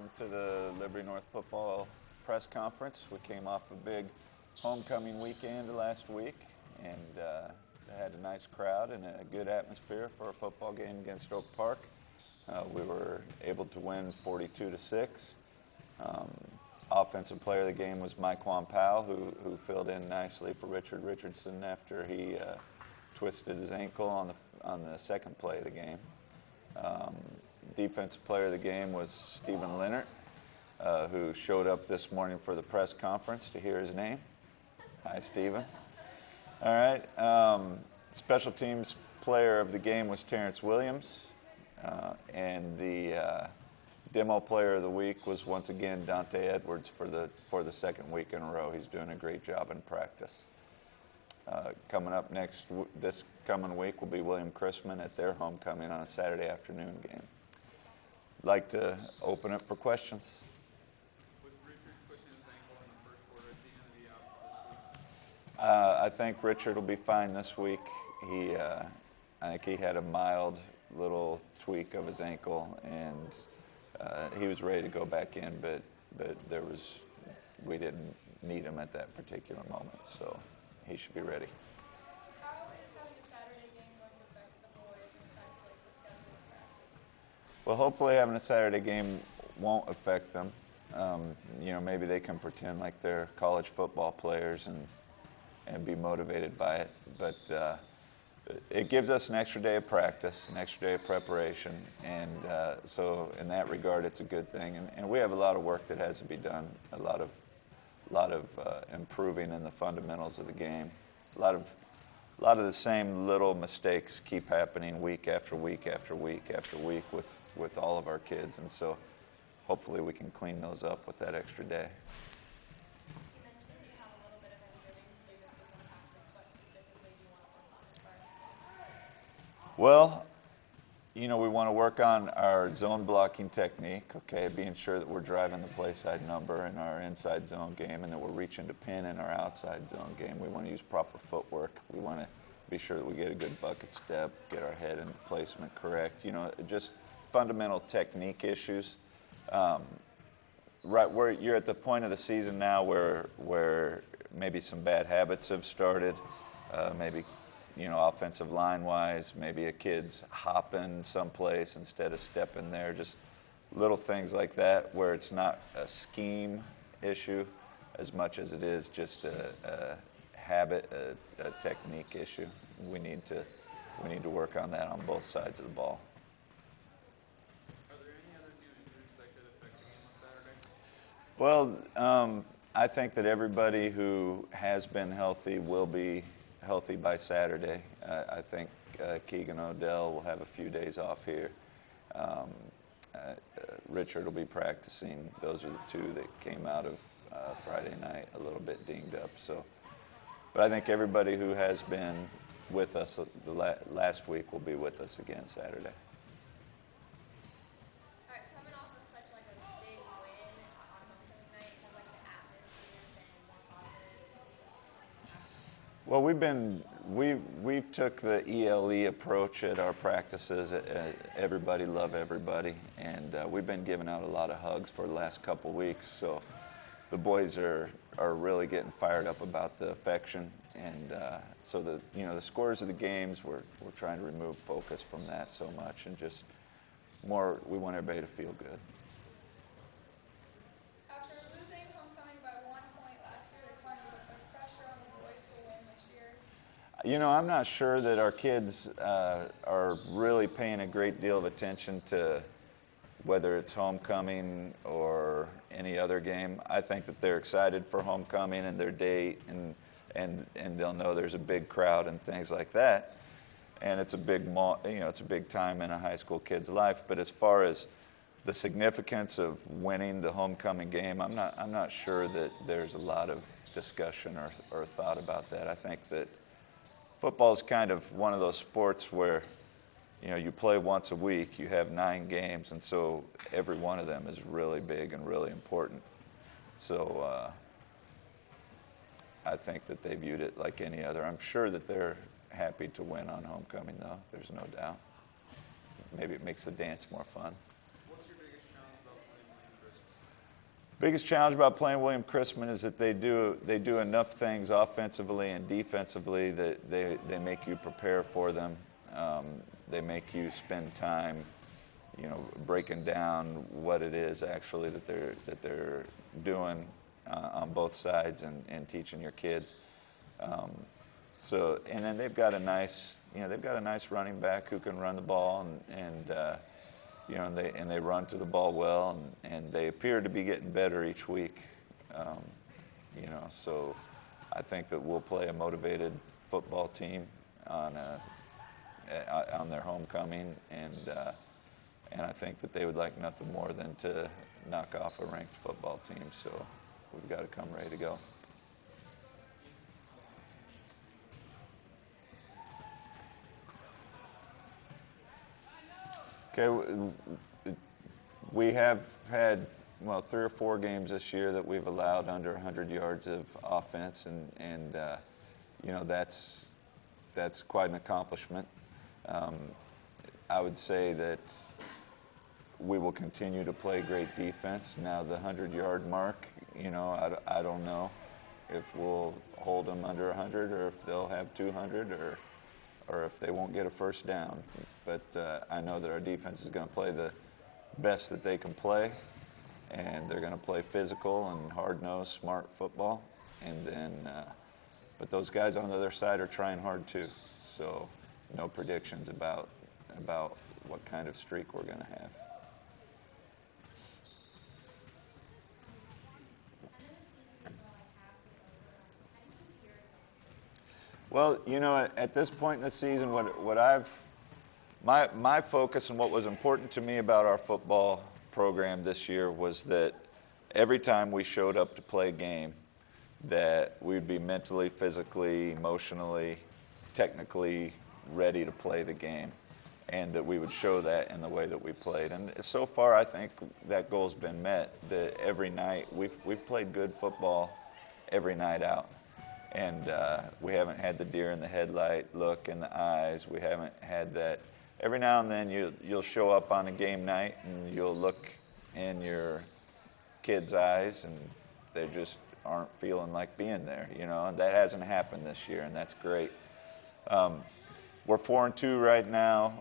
welcome to the Liberty North football press conference. We came off a big homecoming weekend last week and had a nice crowd and a good atmosphere for a football game against Oak Park. We were able to win 42-6. Offensive player of the game was Myquan Powell, who filled in nicely for Richard Richardson after he twisted his ankle on the second play of the game. Defensive player of the game was Stephen Leonard, who showed up this morning for the press conference to hear his name. Hi, Stephen. All right. Special teams player of the game was Terrence Williams, and the demo player of the week was once again Dante Edwards for the second week in a row. He's doing a great job in practice. Coming up this coming week will be William Chrisman at their homecoming on a Saturday afternoon game. I'd like to open it for questions. With Richard twisting his ankle in the first quarter, is he going to be out this week? I think Richard will be fine this week. I think he had a mild little tweak of his ankle, and he was ready to go back in, but we didn't need him at that particular moment, so he should be ready. How is having a Saturday game going to affect the boys and kind of like the schedule of practice? Well, hopefully having a Saturday game won't affect them. Maybe they can pretend like they're college football players and be motivated by it. But it gives us an extra day of practice, an extra day of preparation, and so in that regard, it's a good thing. And we have a lot of work that has to be done, a lot of improving in the fundamentals of the game. A lot of the same little mistakes keep happening week after week after week after week with all of our kids, and so hopefully we can clean those up with that extra day. You mentioned you have a little bit of improving to do this week in practice. What specifically do you want to work on as far as things? Well, we want to work on our zone blocking technique, okay, being sure that we're driving the play side number in our inside zone game and that we're reaching to pin in our outside zone game. We want to use proper footwork. We want to be sure that we get a good bucket step, get our head and placement correct, just fundamental technique issues. Right where you're at the point of the season now where maybe some bad habits have started, maybe offensive line-wise, maybe a kid's hopping someplace instead of stepping there, just little things like that where it's not a scheme issue as much as it is just a habit, a technique issue. We need to work on that on both sides of the ball. Are there any other new injuries that could affect the game on Saturday? Well, I think that everybody who has been healthy will be healthy by Saturday. I think Keegan Odell will have a few days off here. Richard will be practicing. Those are the two that came out of Friday night a little bit dinged up. But I think everybody who has been with us last week will be with us again Saturday. All right, coming off of such like a big win on homecoming night, has like the atmosphere been more positive? Well, we took the ELE approach at our practices. Everybody love everybody, and we've been giving out a lot of hugs for the last couple weeks. So the boys are really getting fired up about the affection, and so the scores of the games we're trying to remove focus from that so much, and just more. We want everybody to feel good. After losing homecoming by 1 point last year, to kind of put pressure on the boys to win this year. I'm not sure that our kids are really paying a great deal of attention to whether it's homecoming or any other game. I think that they're excited for homecoming and their date, and they'll know there's a big crowd and things like that. And it's a big it's a big time in a high school kid's life. But as far as the significance of winning the homecoming game, I'm not sure that there's a lot of discussion or thought about that. I think that football is kind of one of those sports where you play once a week, you have 9 games, and so every one of them is really big and really important. So I think that they viewed it like any other. I'm sure that they're happy to win on homecoming, though. There's no doubt. Maybe it makes the dance more fun. What's your biggest challenge about playing William Chrisman? Biggest challenge about playing William Chrisman is that they do enough things offensively and defensively that they make you prepare for them. They make you spend time, breaking down what it is actually that they're doing on both sides and teaching your kids. And then they've got a nice running back who can run the ball and they run to the ball well, and they appear to be getting better each week. So I think that we'll play a motivated football team on their homecoming, and I think that they would like nothing more than to knock off a ranked football team. So we've got to come ready to go. Okay, we have had 3 or 4 games this year that we've allowed under 100 yards of offense, and that's quite an accomplishment. I would say that we will continue to play great defense. Now the 100-yard mark, I don't know if we'll hold them under 100 or if they'll have 200 or if they won't get a first down. But I know that our defense is going to play the best that they can play, and they're going to play physical and hard-nosed, smart football. And then, but those guys on the other side are trying hard too. So no predictions about what kind of streak we're going to have. Well, at this point in the season, my focus and what was important to me about our football program this year was that every time we showed up to play a game, that we'd be mentally, physically, emotionally, technically ready to play the game, and that we would show that in the way that we played. And so far, I think that goal's been met. That every night we've played good football every night out. And we haven't had the deer in the headlight look in the eyes. We haven't had that. Every now and then you'll show up on a game night and you'll look in your kids' eyes and they just aren't feeling like being there. And that hasn't happened this year, and that's great. We're 4-2 right now.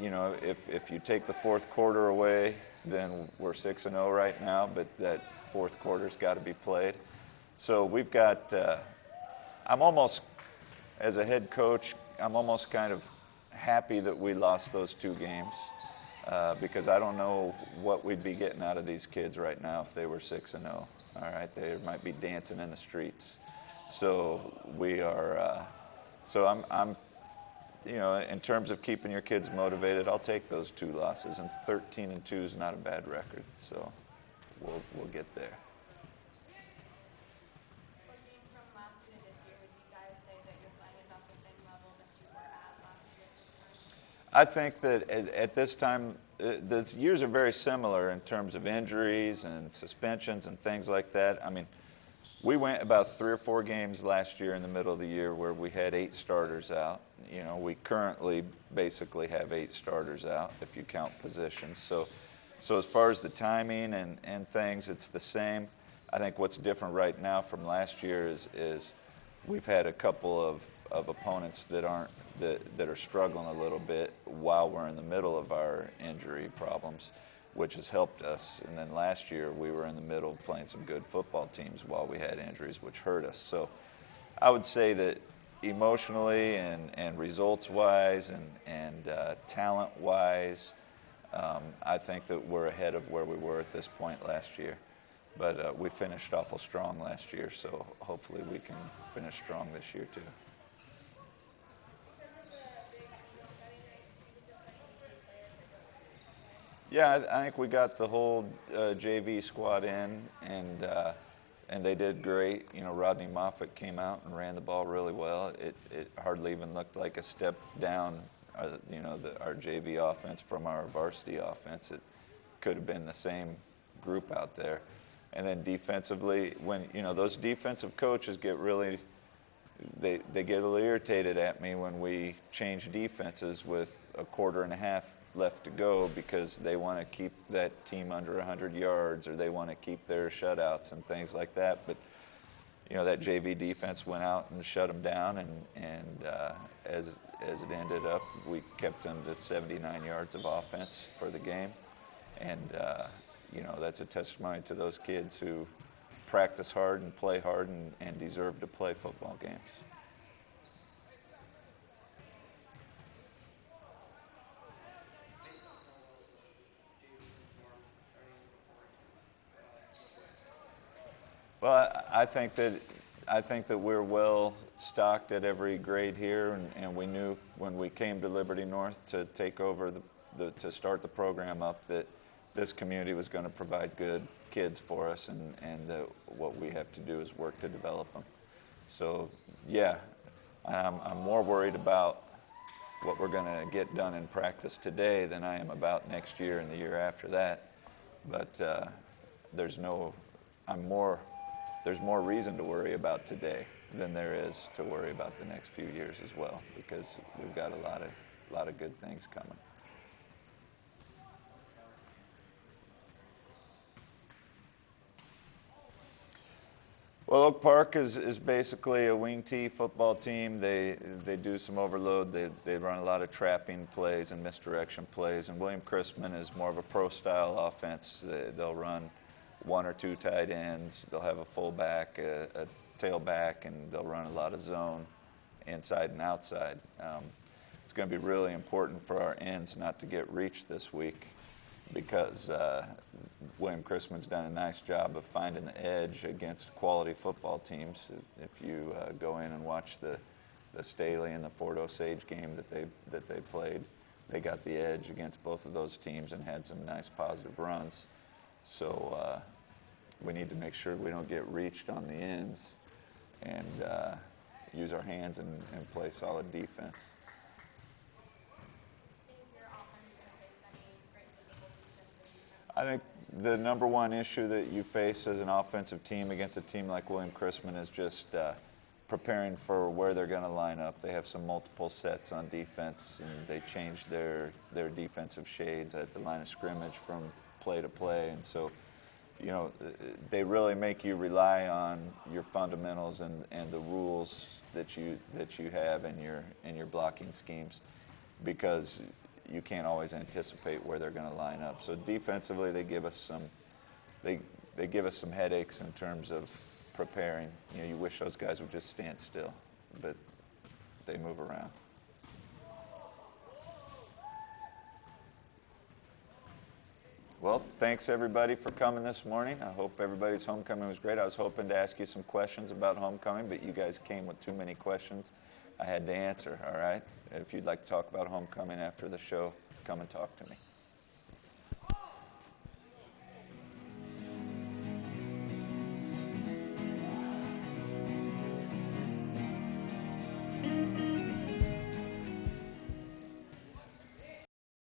If you take the fourth quarter away, then we're 6-0 right now. But that fourth quarter's got to be played. So we've got, as a head coach, I'm almost kind of happy that we lost those 2 games because I don't know what we'd be getting out of these kids right now if they were 6-0. All right, they might be dancing in the streets. So we are, I'm in terms of keeping your kids motivated, I'll take those 2 losses, and 13-2 is not a bad record. So we'll get there. I think that at this time, the years are very similar in terms of injuries and suspensions and things like that. I mean, we went about 3 or 4 games last year in the middle of the year where we had 8 starters out. We currently basically have 8 starters out if you count positions. So as far as the timing and things, it's the same. I think what's different right now from last year is we've had a couple of opponents that are struggling a little bit while we're in the middle of our injury problems, which has helped us. And then last year we were in the middle of playing some good football teams while we had injuries, which hurt us. So I would say that emotionally and results-wise and talent-wise, I think that we're ahead of where we were at this point last year. But we finished awful strong last year, so hopefully we can finish strong this year too. Yeah, I think we got the whole JV squad in, and they did great. Rodney Moffitt came out and ran the ball really well. It hardly even looked like a step down, our JV offense from our varsity offense. It could have been the same group out there. And then defensively, when those defensive coaches get really, they get a little irritated at me when we change defenses with a quarter and a half left to go because they want to keep that team under 100 yards or they want to keep their shutouts and things like that. But that JV defense went out and shut them down, and as it ended up, we kept them to 79 yards of offense for the game. And, that's a testimony to those kids who practice hard and play hard and deserve to play football games. Well, I think that we're well stocked at every grade here, and we knew when we came to Liberty North to take over to start the program up that this community was going to provide good kids for us, and what we have to do is work to develop them. So, yeah, I'm more worried about what we're going to get done in practice today than I am about next year and the year after that. But there's more reason to worry about today than there is to worry about the next few years as well, because we've got a lot of good things coming. Well, Oak Park is basically a wing T football team. They do some overload. They run a lot of trapping plays and misdirection plays. And William Christman is more of a pro-style offense. They'll run one or two tight ends. They'll have a fullback, a tailback, and they'll run a lot of zone inside and outside. It's going to be really important for our ends not to get reached this week because William Christman's done a nice job of finding the edge against quality football teams. If you go in and watch the Staley and the Fort Osage game that they played, they got the edge against both of those teams and had some nice positive runs. So we need to make sure we don't get reached on the ends and use our hands and play solid defense. Is your offense going to face any great difficulties against the defense? I think the number one issue that you face as an offensive team against a team like William Christman is just preparing for where they're going to line up. They have some multiple sets on defense, and they change their defensive shades at the line of scrimmage from play to play. And so, they really make you rely on your fundamentals and the rules that you have in your blocking schemes, because you can't always anticipate where they're going to line up. So defensively, they give us some headaches in terms of preparing. You wish those guys would just stand still, but they move around. Well, thanks everybody for coming this morning. I hope everybody's homecoming was great. I was hoping to ask you some questions about homecoming, but you guys came with too many questions I had to answer, all right? If you'd like to talk about homecoming after the show, come and talk to me.